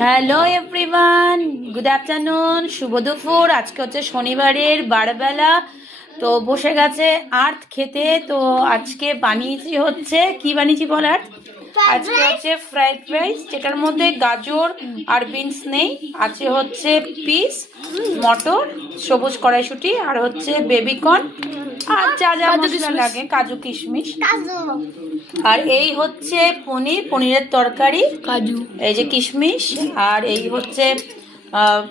Hello everyone, good afternoon, শুভ দুপুর। আজকে হচ্ছে শনিবারের বারবেলা, তো বসে গেছে আর্থ খেতে। তো আজকে বানিয়েছি হচ্ছে, কি বানিয়েছি বল আর্থ? আজকে হচ্ছে ফ্রাইড রাইস, যেটার মধ্যে গাজর আর বিনস নেই, আছে হচ্ছে পিস, মটর, সবুজ কড়াইশুঁটি, আর হচ্ছে বেবিকর্ন, আর যা যা মশলা লাগে, কাজু কিশমিশ। আর এই হচ্ছে পনিরের তরকারি, কাজু, এই যে কিশমিশ, আর এই হচ্ছে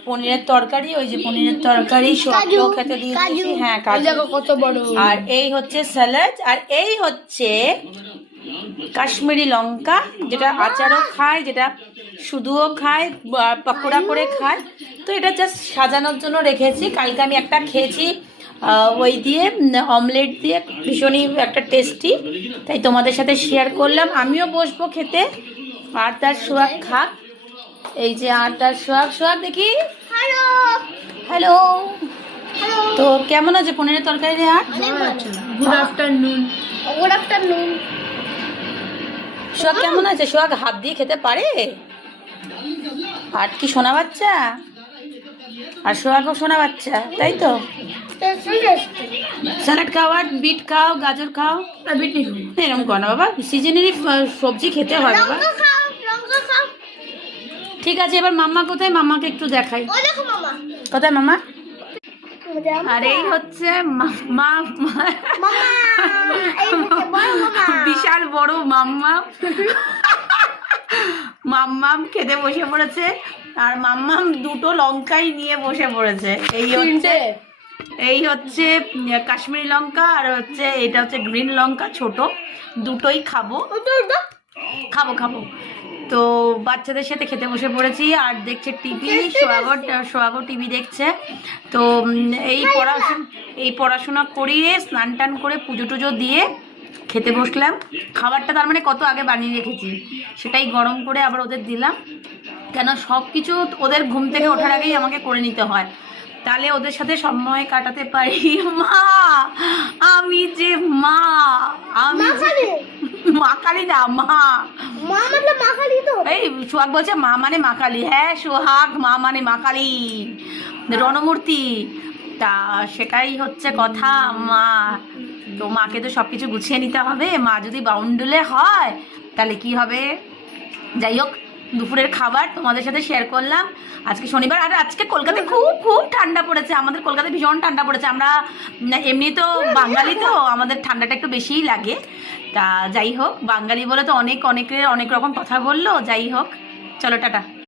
পনিরের তরকারি, ওই যে পনিরের তরকারি সবকেও খেতে দিয়ে দিয়েছি। হ্যাঁ, কাজু। কত বড়। আর এই হচ্ছে স্যালাড, আর এই হচ্ছে কাশ্মীরি লঙ্কা, যেটা আচারও খায়, যেটা শুধুও খায়, পকোড়া করে খায়। তো এটা জাস্ট সাজানোর জন্য রেখেছি। কালকে আমি একটা খেয়েছি ওই দিয়ে, অমলেট দিয়ে, ভীষণই একটা টেস্টি, তাই তোমাদের সাথে শেয়ার করলাম। আমিও বসবো খেতে, আর তার সোহাগ খাক। এই যে আর তার সোহাগ দেখি। Hello hello. তো কেমন আছে পনিরের তরকারি রে? আর good afternoon. Good afternoon. Sohag কেমন আছে? সোহাগ হাত দিয়ে খেতে পারে? আর কি সোনা বাচ্চা, আর সোহাগও সোনা বাচ্চা, তাই তো। স্যালাড খাও, আর বিট খাও, গাজর খাও। এরকম কর না বাবা, সিজনেরই সবজি খেতে হয় বাবা। ঠিক আছে, এবার মাম্মা কোথায়? মাম্মাকে একটু দেখাই। কোথায় মাম্মা? আর এই হচ্ছে মাম্মা, বিশাল বড় মাম্মা। মাম্মাম খেতে বসে পড়েছে, আর মাম্মাম দুটো লঙ্কাই নিয়ে বসে পড়েছে। এই হচ্ছে কাশ্মীরি লঙ্কা, আর হচ্ছে এটা হচ্ছে গ্রিন লঙ্কা, ছোট দুটোই খাবো। খাবো তো বাচ্চাদের সাথে খেতে বসে পড়েছি, আর দেখছে টিভি। সোহাগও টিভি দেখছে। তো এই পড়াশোনা করিয়ে স্নান টান করে পুজো টুজো দিয়ে খেতে বসলাম। খাবারটা তার মানে কত আগে বানিয়ে রেখেছি, সেটাই গরম করে আবার ওদের দিলাম। কেন, সব কিছু ওদের ঘুম থেকে ওঠার আগেই আমাকে করে নিতে হয়, তাহলে ওদের সাথে সময় কাটাতে পারি। মা, আমি যে মা, আমি মা কালী না, মা এই সোহাগ বলছে মা মানে মা কালী। হ্যাঁ সোহাগ, মা মানে মা কালী, রণমূর্তি। তা সেটাই হচ্ছে কথা। মা তো, মাকে তো সব কিছু গুছিয়ে নিতে হবে। মা যদি বাউন্ডুলে হয় তাহলে কি হবে? যাই হোক, দুপুরের খাবার তোমাদের সাথে শেয়ার করলাম। আজকে শনিবার, আর আজকে কলকাতায় খুব খুব ঠান্ডা পড়েছে। আমাদের কলকাতায় ভীষণ ঠান্ডা পড়েছে। আমরা এমনি তো বাঙালি, তো আমাদের ঠান্ডাটা একটু বেশিই লাগে। তা যাই হোক, বাঙালি বলে তো অনেকের অনেক রকম কথা বললো। যাই হোক, চলো টাটা।